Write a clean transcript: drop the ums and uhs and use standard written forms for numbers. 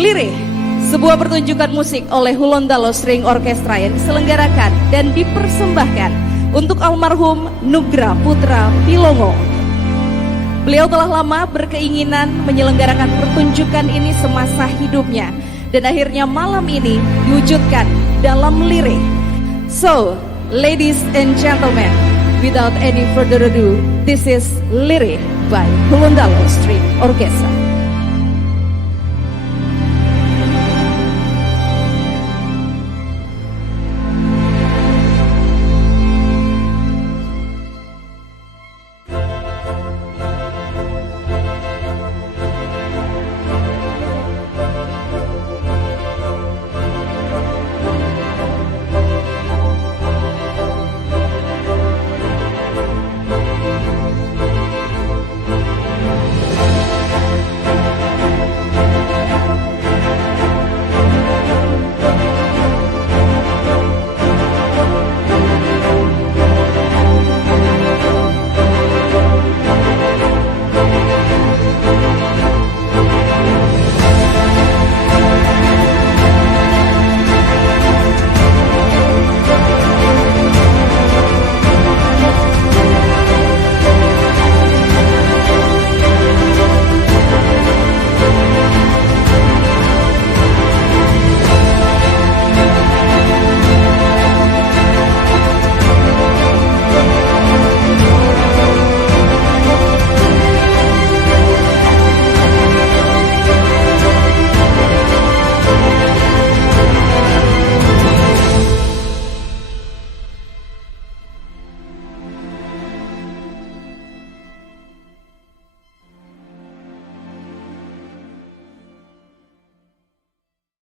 Lirih, sebuah pertunjukan musik oleh Hulondalo String Orchestra yang diselenggarakan dan dipersembahkan untuk almarhum Nugra Putra Pilongo. Beliau telah lama berkeinginan menyelenggarakan pertunjukan ini semasa hidupnya, dan akhirnya malam ini diwujudkan dalam lirih. So, ladies and gentlemen, without any further ado, this is Lirih by Hulondalo String Orchestra.